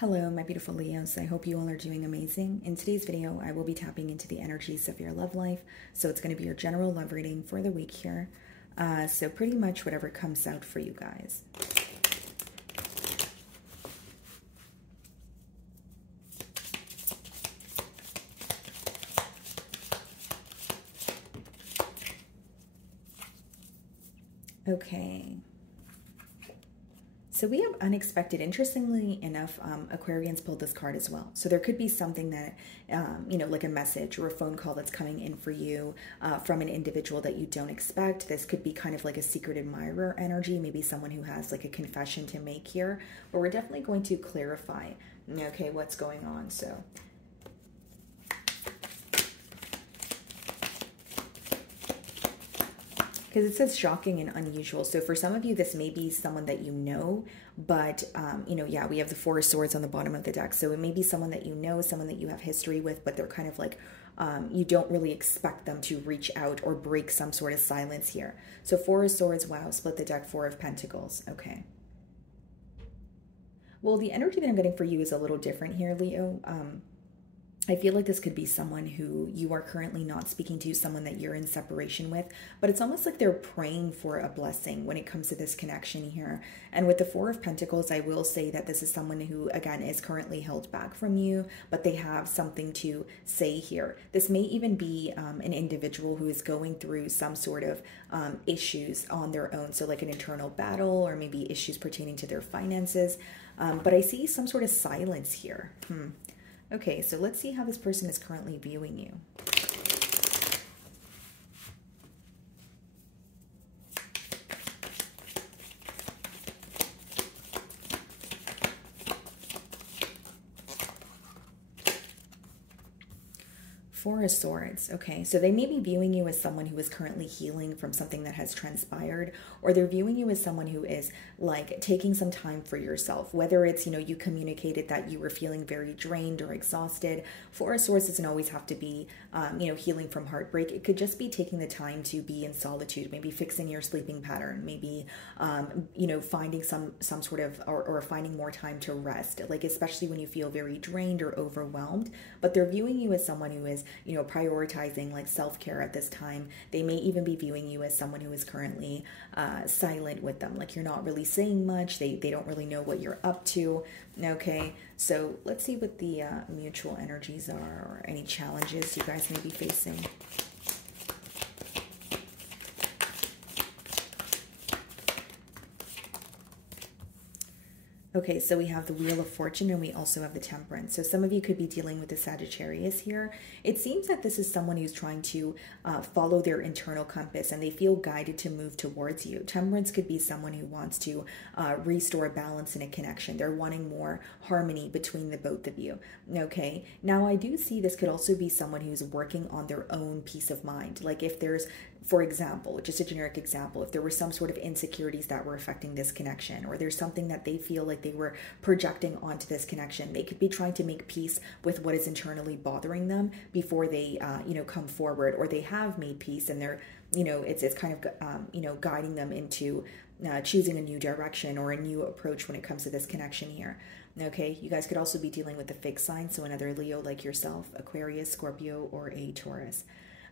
Hello, my beautiful Leos. I hope you all are doing amazing. In today's video, I will be tapping into the energies of your love life. So it's going to be your general love reading for the week here. So pretty much whatever comes out for you guys. Okay. So we have unexpected. Interestingly enough, Aquarians pulled this card as well. So there could be something that, like a message or a phone call that's coming in for you from an individual that you don't expect. This could be kind of like a secret admirer energy, maybe someone who has like a confession to make here. But we're definitely going to clarify, okay, what's going on. So because it says shocking and unusual. So for some of you, this may be someone that you know, but, yeah, we have the Four of Swords on the bottom of the deck. So it may be someone that you know, someone that you have history with, but they're kind of like, you don't really expect them to reach out or break some sort of silence here. So Four of Swords, wow, split the deck, Four of Pentacles. Okay. Well, the energy that I'm getting for you is a little different here, Leo. I feel like this could be someone who you are currently not speaking to, someone that you're in separation with, but it's almost like they're praying for a blessing when it comes to this connection here. And with the Four of Pentacles, I will say that this is someone who, again, is currently held back from you, but they have something to say here. This may even be an individual who is going through some sort of issues on their own. So like an internal battle or maybe issues pertaining to their finances. But I see some sort of silence here. Okay, so let's see how this person is currently viewing you. Four of Swords. Okay, so they may be viewing you as someone who is currently healing from something that has transpired, or they're viewing you as someone who is like taking some time for yourself, whether it's, you communicated that you were feeling very drained or exhausted. Four of Swords doesn't always have to be, healing from heartbreak. It could just be taking the time to be in solitude, maybe fixing your sleeping pattern, maybe, finding some sort of, or finding more time to rest, like especially when you feel very drained or overwhelmed. But they're viewing you as someone who is prioritizing like self-care at this time. They may even be viewing you as someone who is currently silent with them, like you're not really saying much. They don't really know what you're up to. Okay, so let's see what the mutual energies are, or any challenges you guys may be facing. Okay, so we have the Wheel of Fortune and we also have the Temperance. So some of you could be dealing with the Sagittarius here. It seems that this is someone who's trying to follow their internal compass and they feel guided to move towards you. Temperance could be someone who wants to restore balance in a connection. They're wanting more harmony between the both of you. Okay, now I do see this could also be someone who's working on their own peace of mind. Like if there's, for example, just a generic example, if there were some sort of insecurities that were affecting this connection, or there's something that they feel like they were projecting onto this connection, they could be trying to make peace with what is internally bothering them before they, come forward, or they have made peace and they're, it's kind of, guiding them into choosing a new direction or a new approach when it comes to this connection here. Okay, you guys could also be dealing with the fixed sign, so another Leo like yourself, Aquarius, Scorpio, or a Taurus.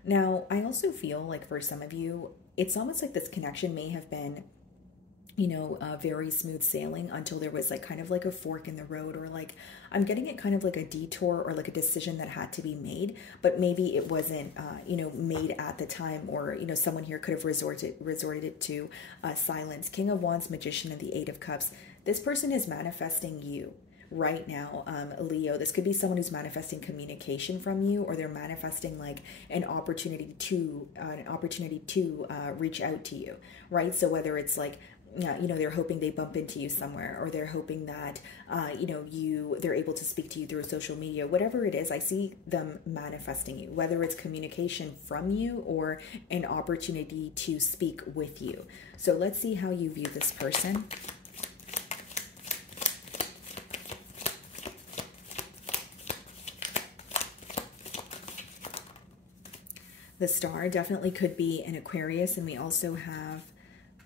Now, I also feel like for some of you, it's almost like this connection may have been, very smooth sailing until there was like kind of like a fork in the road, or like I'm getting it kind of like a detour or like a decision that had to be made, but maybe it wasn't, made at the time, or, someone here could have resorted it to silence. King of Wands, Magician, and the Eight of Cups. This person is manifesting you right now, Leo. This could be someone who's manifesting communication from you, or they're manifesting like an opportunity to reach out to you, right? So whether it's like, they're hoping they bump into you somewhere, or they're hoping that, they're able to speak to you through social media, whatever it is, I see them manifesting you, whether it's communication from you or an opportunity to speak with you. So let's see how you view this person. The Star definitely could be an Aquarius, and we also have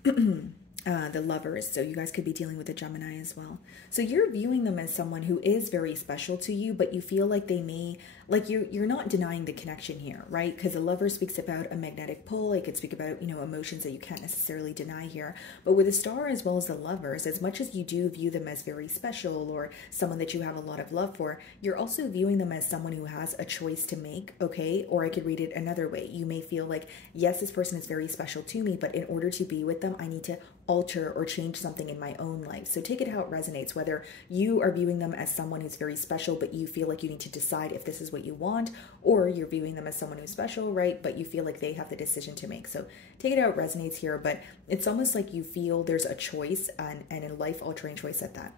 the Lovers. So you guys could be dealing with a Gemini as well. So you're viewing them as someone who is very special to you, but you feel like they may, like you're not denying the connection here, right? Because the lover speaks about a magnetic pull. It could speak about, emotions that you can't necessarily deny here. But with the star as well as the lovers, as much as you do view them as very special or someone that you have a lot of love for, you're also viewing them as someone who has a choice to make, okay? Or I could read it another way. You may feel like, yes, this person is very special to me, but in order to be with them, I need to alter or change something in my own life. So take it how it resonates, whether you are viewing them as someone who's very special, but you feel like you need to decide if this is what you want, or you're viewing them as someone who's special, right? But you feel like they have the decision to make. So take it how it resonates here, but it's almost like you feel there's a choice and a life-altering choice at that.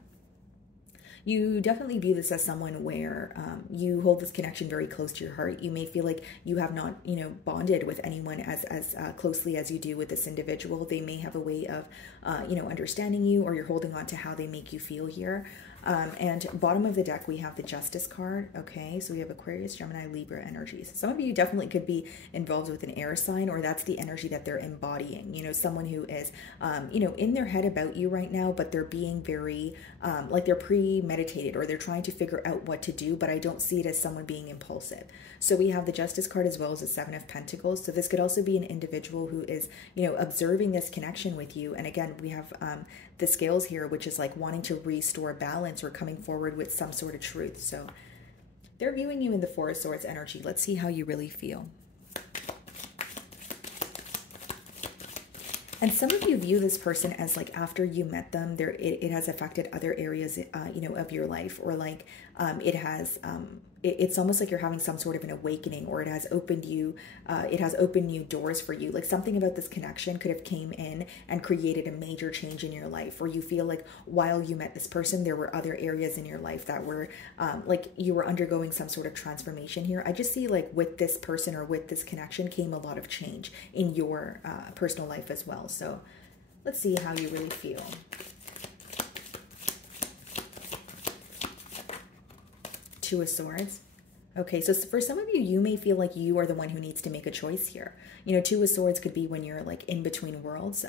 You definitely view this as someone where you hold this connection very close to your heart. You may feel like you have not, bonded with anyone as closely as you do with this individual. They may have a way of, understanding you, or you're holding on to how they make you feel here. And bottom of the deck, we have the Justice card. Okay, so we have Aquarius, Gemini, Libra energies. Some of you definitely could be involved with an air sign, or that's the energy that they're embodying. Someone who is, in their head about you right now, but they're being very, like they're premeditated, or they're trying to figure out what to do, but I don't see it as someone being impulsive. So we have the Justice card as well as the Seven of Pentacles. So this could also be an individual who is, observing this connection with you. And again, we have the scales here, which is like wanting to restore balance or coming forward with some sort of truth. So they're viewing you in the Four of Swords energy. Let's see how you really feel. And some of you view this person as like after you met them, it has affected other areas, of your life, or like it has. It's almost like you're having some sort of an awakening, or it has opened new doors for you. Like something about this connection could have came in and created a major change in your life, or you feel like while you met this person, there were other areas in your life that were like you were undergoing some sort of transformation here. I just see like with this person or with this connection came a lot of change in your personal life as well. So let's see how you really feel. Two of Swords. Okay, so for some of you, you may feel like you are the one who needs to make a choice here. Two of Swords could be when you're like in between worlds.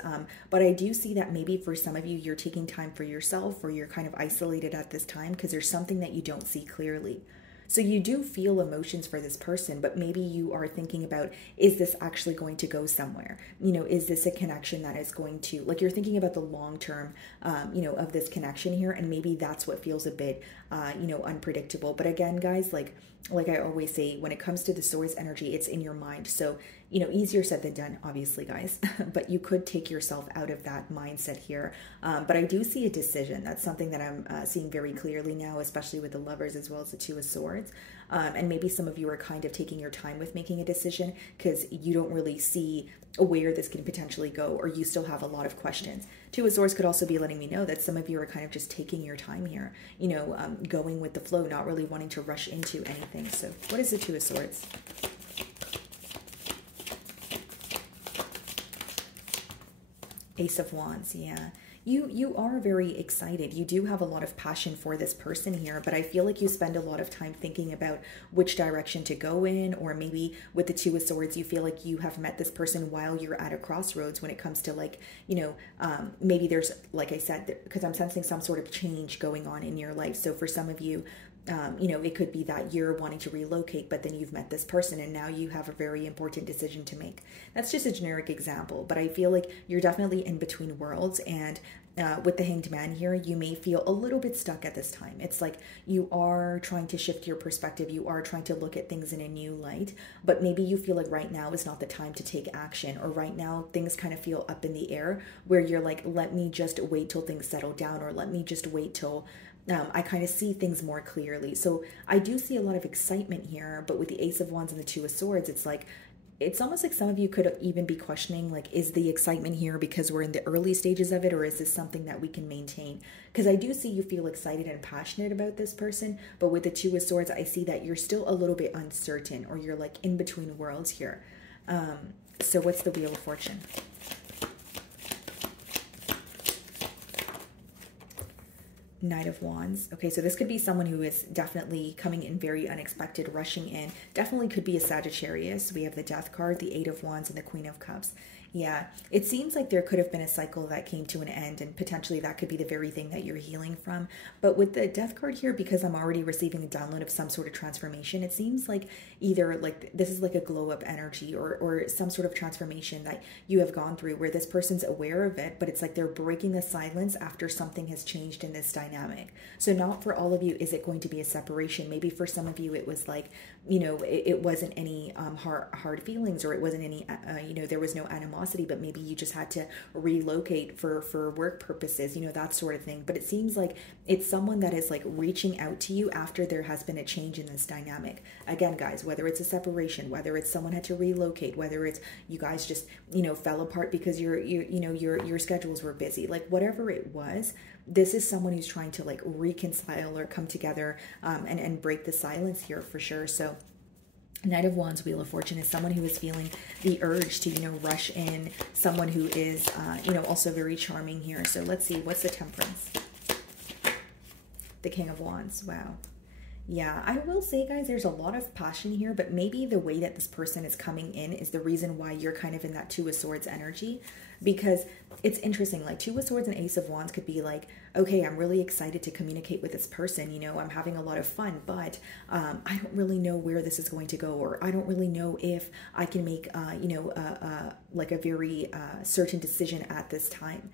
But I do see that maybe for some of you, you're taking time for yourself, or you're kind of isolated at this time because there's something that you don't see clearly. So you do feel emotions for this person, but maybe you are thinking about, is this actually going to go somewhere? Is this a connection that is going to, like you're thinking about the long term, of this connection here, and maybe that's what feels a bit, unpredictable. But again, guys, like I always say, when it comes to the Swords energy, it's in your mind. So, easier said than done, obviously, guys, but you could take yourself out of that mindset here. But I do see a decision. That's something that I'm seeing very clearly now, especially with the Lovers as well as the Two of Swords. And maybe some of you are kind of taking your time with making a decision because you don't really see where this can potentially go, or you still have a lot of questions. Two of Swords could also be letting me know that some of you are kind of just taking your time here, going with the flow, not really wanting to rush into anything. So what is the Two of Swords? Ace of Wands, yeah. You are very excited. You do have a lot of passion for this person here, but I feel like you spend a lot of time thinking about which direction to go in, or maybe with the Two of Swords, you feel like you have met this person while you're at a crossroads when it comes to like, maybe there's, like I said, because I'm sensing some sort of change going on in your life. So for some of you, it could be that you're wanting to relocate, but then you've met this person and now you have a very important decision to make. That's just a generic example, but I feel like you're definitely in between worlds, and with the Hanged Man here, you may feel a little bit stuck at this time. It's like you are trying to shift your perspective. You are trying to look at things in a new light, but maybe you feel like right now is not the time to take action, or right now things kind of feel up in the air where you're like, let me just wait till things settle down, or let me just wait till I kind of see things more clearly. So I do see a lot of excitement here, but with the Ace of Wands and the Two of Swords, it's almost like some of you could even be questioning, like, is the excitement here because we're in the early stages of it, or is this something that we can maintain? Because I do see you feel excited and passionate about this person, but with the Two of Swords, I see that you're still a little bit uncertain, or you're like in between worlds here. So what's the Wheel of Fortune? Knight of Wands. Okay, so this could be someone who is definitely coming in very unexpected, rushing in. Definitely could be a Sagittarius. We have the Death card, the Eight of Wands, and the Queen of Cups. Yeah, it seems like there could have been a cycle that came to an end, and potentially that could be the very thing that you're healing from. But with the death card here, because I'm already receiving a download of some sort of transformation, it seems like either like this is like a glow up energy, or some sort of transformation that you have gone through where this person's aware of it, but it's like they're breaking the silence after something has changed in this dynamic. So, not for all of you is it going to be a separation. Maybe for some of you, it was like, it wasn't any hard feelings, or it wasn't any, there was no animosity, but maybe you just had to relocate for work purposes, that sort of thing. But it seems like it's someone that is like reaching out to you after there has been a change in this dynamic. Again, guys, whether it's a separation, whether it's someone had to relocate, whether it's you guys just, fell apart because your schedules were busy, like whatever it was, this is someone who's trying to like reconcile or come together, and break the silence here for sure. So Knight of Wands, Wheel of Fortune is someone who is feeling the urge to, rush in, someone who is, also very charming here. So let's see, what's the Temperance? The King of Wands. Wow. Yeah, I will say, guys, there's a lot of passion here, but maybe the way that this person is coming in is the reason why you're kind of in that Two of Swords energy, because it's interesting. Like Two of Swords and Ace of Wands could be like, okay, I'm really excited to communicate with this person, I'm having a lot of fun, but I don't really know where this is going to go, or I don't really know if I can make, like a very certain decision at this time.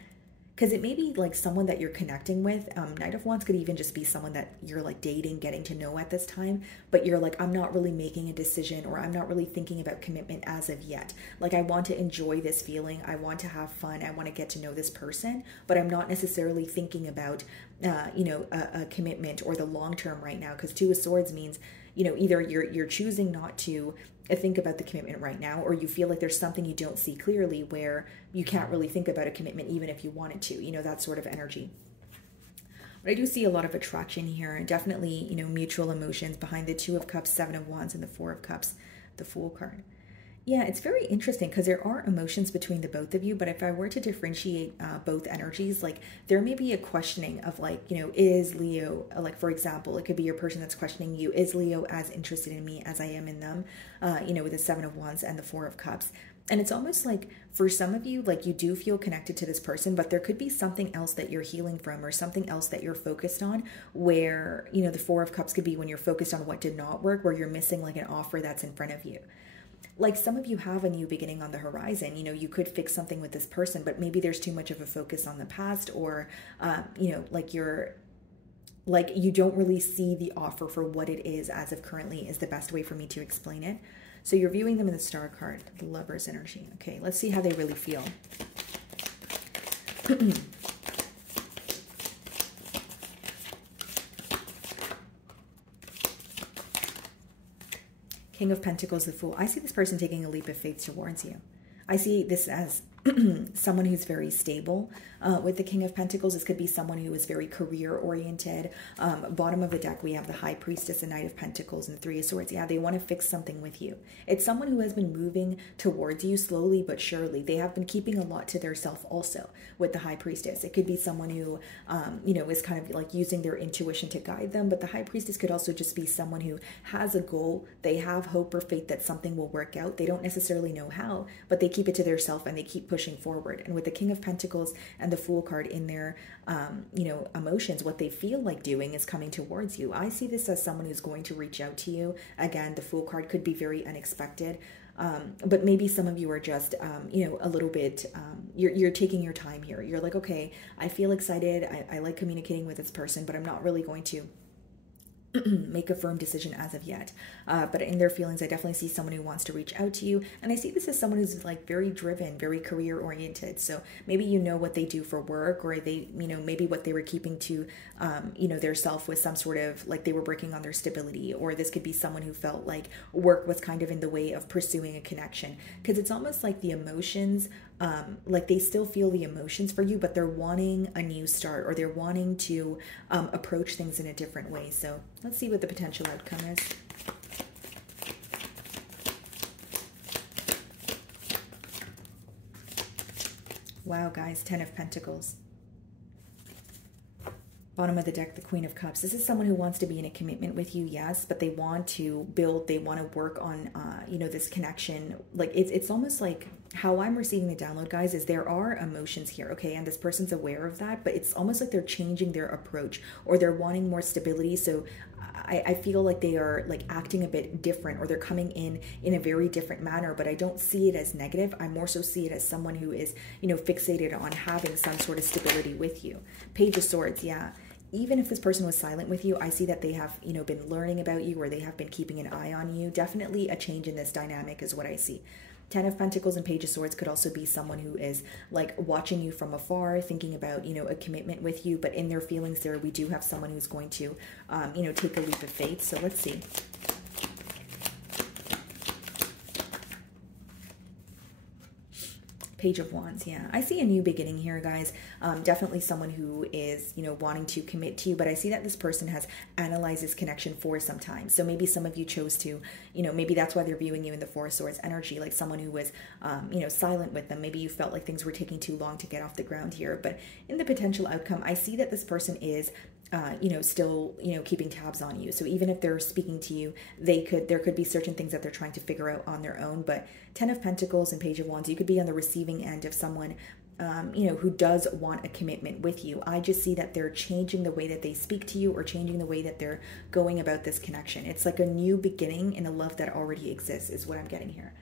Because it may be like someone that you're connecting with. Knight of Wands could even just be someone that you're like dating, getting to know at this time. But you're like, I'm not really making a decision, or I'm not really thinking about commitment as of yet. Like, I want to enjoy this feeling. I want to have fun. I want to get to know this person. But I'm not necessarily thinking about, a commitment or the long term right now. Because Two of Swords means, either you're choosing not to think about the commitment right now, or you feel like there's something you don't see clearly where you can't really think about a commitment even if you wanted to, that sort of energy. But I do see a lot of attraction here, and definitely, mutual emotions behind the Two of Cups, Seven of Wands, and the Four of Cups, the Fool card. Yeah, it's very interesting because there are emotions between the both of you, but if I were to differentiate both energies, like there may be a questioning of like, is Leo, like for example, it could be your person that's questioning you, is Leo as interested in me as I am in them, with the Seven of Wands and the Four of Cups. And it's almost like for some of you, like you do feel connected to this person, but there could be something else that you're healing from, or something else that you're focused on where, the Four of Cups could be when you're focused on what did not work, where you're missing like an offer that's in front of you. Like some of you have a new beginning on the horizon. You could fix something with this person, but maybe there's too much of a focus on the past, or, like you don't really see the offer for what it is as of currently is the best way for me to explain it. So you're viewing them in the Star card, the Lover's energy. Okay, let's see how they really feel. King of Pentacles, the Fool. I see this person taking a leap of faith towards you. I see this as someone who's very stable. With the King of Pentacles, this could be someone who is very career-oriented. Bottom of the deck, we have the High Priestess, the Knight of Pentacles, and the Three of Swords. Yeah, they want to fix something with you. It's someone who has been moving towards you slowly but surely. They have been keeping a lot to their self also with the High Priestess. It could be someone who, is kind of like using their intuition to guide them, but the High Priestess could also just be someone who has a goal. They have hope or faith that something will work out. They don't necessarily know how, but they keep it to their self and they keep pushing forward. And with the King of Pentacles and the Fool card in their, emotions, what they feel like doing is coming towards you. I see this as someone who's going to reach out to you. Again, the Fool card could be very unexpected. But maybe some of you are just, a little bit, you're taking your time here. You're like, okay, I feel excited. I like communicating with this person, but I'm not really going to make a firm decision as of yet. But in their feelings, I definitely see someone who wants to reach out to you. And I see this as someone who's like very driven, very career oriented. So maybe what they do for work, or they, maybe what they were keeping to, their self was some sort of like they were working on their stability. Or this could be someone who felt like work was kind of in the way of pursuing a connection. Because it's almost like the emotions, like they still feel the emotions for you, but they're wanting a new start, or they're wanting to approach things in a different way. So let's see what the potential outcome is. Wow, guys, Ten of Pentacles. Bottom of the deck, the Queen of Cups. This is someone who wants to be in a commitment with you, yes, but they want to build, they want to work on, this connection. Like it's almost like how I'm receiving the download, guys, is there are emotions here, okay? And this person's aware of that, but it's almost like they're changing their approach or they're wanting more stability. So I feel like they are like acting a bit different or they're coming in a very different manner, but I don't see it as negative. I more so see it as someone who is, fixated on having some sort of stability with you. Page of Swords, yeah. Even if this person was silent with you, I see that they have, been learning about you or they have been keeping an eye on you. Definitely a change in this dynamic is what I see. Ten of Pentacles and Page of Swords could also be someone who is like watching you from afar, thinking about, a commitment with you, but in their feelings there, we do have someone who's going to, take a leap of faith. So let's see. Page of Wands, yeah. I see a new beginning here, guys. Definitely someone who is, wanting to commit to you, but I see that this person has analyzed this connection for some time. So maybe some of you chose to, maybe that's why they're viewing you in the Four of Swords energy, like someone who was, silent with them. Maybe you felt like things were taking too long to get off the ground here. But in the potential outcome, I see that this person is still, keeping tabs on you. So even if they're speaking to you, there could be certain things that they're trying to figure out on their own. But Ten of Pentacles and Page of Wands, you could be on the receiving end of someone, who does want a commitment with you. I just see that they're changing the way that they speak to you or changing the way that they're going about this connection. It's like a new beginning in a love that already exists is what I'm getting here.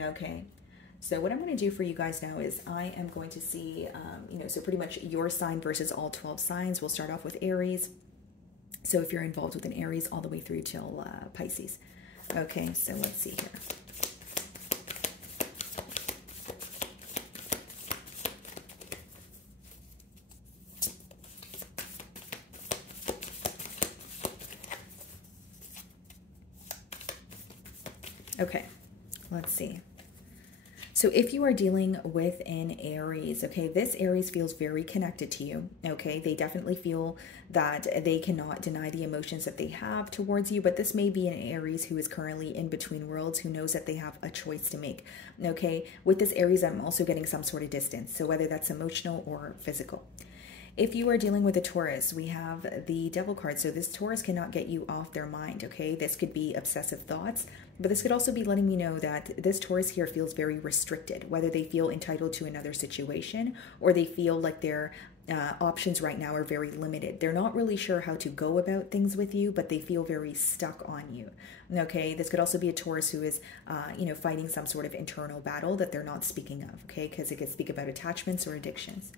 Okay. So what I'm going to do for you guys now is I am going to see, so pretty much your sign versus all 12 signs. We'll start off with Aries. So if you're involved with an Aries all the way through till Pisces. Okay, so let's see here. Okay, let's see. So if you are dealing with an Aries, okay, this Aries feels very connected to you, okay? They definitely feel that they cannot deny the emotions that they have towards you, but this may be an Aries who is currently in between worlds, who knows that they have a choice to make, okay? With this Aries, I'm also getting some sort of distance, so whether that's emotional or physical. If you are dealing with a Taurus, we have the Devil card. So this Taurus cannot get you off their mind, okay? This could be obsessive thoughts, but this could also be letting me know that this Taurus here feels very restricted, whether they feel entitled to another situation or they feel like their options right now are very limited. They're not really sure how to go about things with you, but they feel very stuck on you. Okay, this could also be a Taurus who is, fighting some sort of internal battle that they're not speaking of, okay? Because it could speak about attachments or addictions.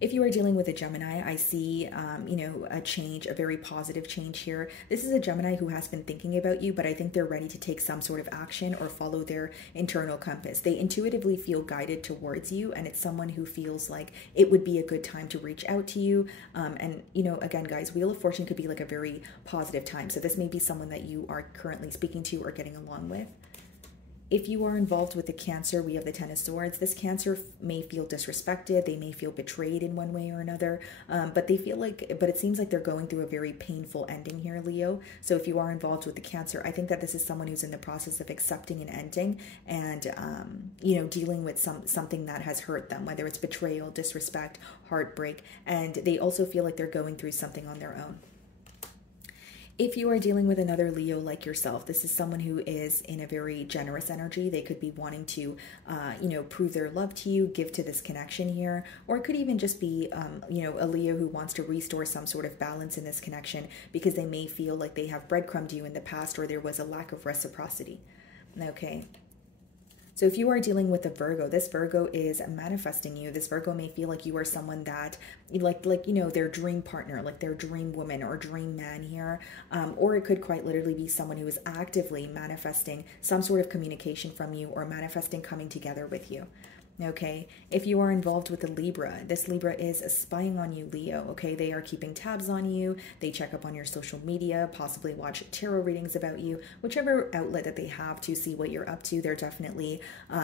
If you are dealing with a Gemini, I see, a change, a very positive change here. This is a Gemini who has been thinking about you, but I think they're ready to take some sort of action or follow their internal compass. They intuitively feel guided towards you, and it's someone who feels like it would be a good time to reach out to you. Again, guys, Wheel of Fortune could be like a very positive time. So this may be someone that you are currently speaking to or getting along with. If you are involved with the Cancer, we have the Ten of Swords. This Cancer may feel disrespected. They may feel betrayed in one way or another, but it seems like they're going through a very painful ending here, Leo. So if you are involved with the Cancer, I think that this is someone who's in the process of accepting an ending and, dealing with something that has hurt them, whether it's betrayal, disrespect, heartbreak, and they also feel like they're going through something on their own. If you are dealing with another Leo like yourself, this is someone who is in a very generous energy. They could be wanting to, prove their love to you, give to this connection here, or it could even just be, a Leo who wants to restore some sort of balance in this connection because they may feel like they have breadcrumbed you in the past or there was a lack of reciprocity. Okay. So if you are dealing with a Virgo, this Virgo is manifesting you. This Virgo may feel like you are someone that, their dream partner, like their dream woman or dream man here. Or it could quite literally be someone who is actively manifesting some sort of communication from you or manifesting coming together with you. Okay, if you are involved with a Libra, this Libra is spying on you, Leo. Okay, they are keeping tabs on you. They check up on your social media, possibly watch tarot readings about you, whichever outlet that they have to see what you're up to. They're definitely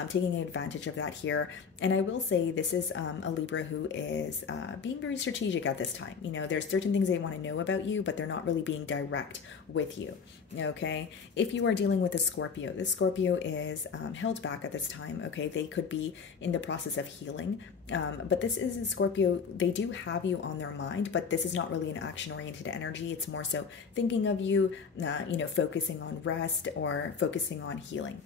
taking advantage of that here. And I will say this is a Libra who is being very strategic at this time. There's certain things they want to know about you, but they're not really being direct with you. Okay, if you are dealing with a Scorpio, this Scorpio is held back at this time. Okay, they could be in the process of healing. But this is in Scorpio, they do have you on their mind, but this is not really an action-oriented energy. It's more so thinking of you, focusing on rest or focusing on healing.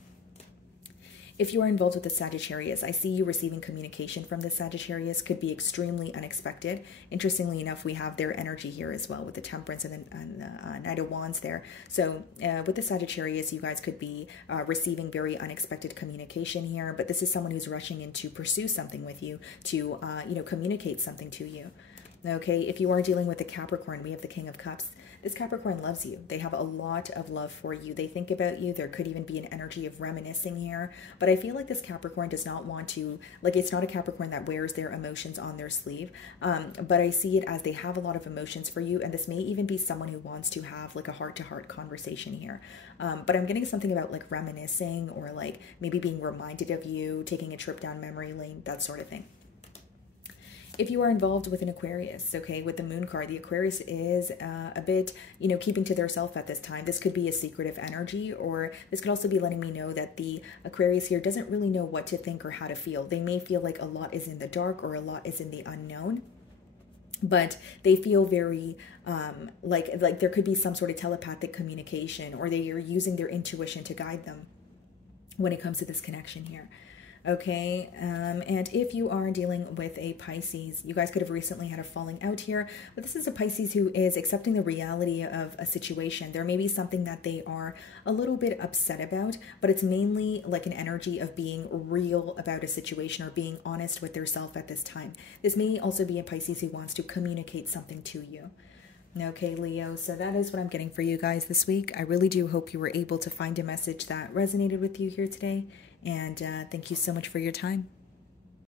If you are involved with the Sagittarius, I see you receiving communication from the Sagittarius. Could be extremely unexpected. Interestingly enough, we have their energy here as well with the Temperance and the Knight of Wands there. So with the Sagittarius, you guys could be receiving very unexpected communication here, but this is someone who's rushing in to pursue something with you, to communicate something to you. Okay, if you are dealing with a Capricorn, we have the King of Cups. This Capricorn loves you. They have a lot of love for you. They think about you. There could even be an energy of reminiscing here. But I feel like this Capricorn does not want to, like, it's not a Capricorn that wears their emotions on their sleeve. But I see it as they have a lot of emotions for you. And this may even be someone who wants to have like a heart-to-heart conversation here. But I'm getting something about like reminiscing or like maybe being reminded of you, taking a trip down memory lane, that sort of thing. If you are involved with an Aquarius, okay, with the Moon card, the Aquarius is a bit, keeping to their self at this time. This could be a secretive energy, or this could also be letting me know that the Aquarius here doesn't really know what to think or how to feel. They may feel like a lot is in the dark or a lot is in the unknown, but they feel very like there could be some sort of telepathic communication, or they are using their intuition to guide them when it comes to this connection here. Okay, and if you are dealing with a Pisces, you guys could have recently had a falling out here, but this is a Pisces who is accepting the reality of a situation. There may be something that they are a little bit upset about, but it's mainly like an energy of being real about a situation or being honest with their self at this time. This may also be a Pisces who wants to communicate something to you. Okay, Leo, so that is what I'm getting for you guys this week. I really do hope you were able to find a message that resonated with you here today. And thank you so much for your time.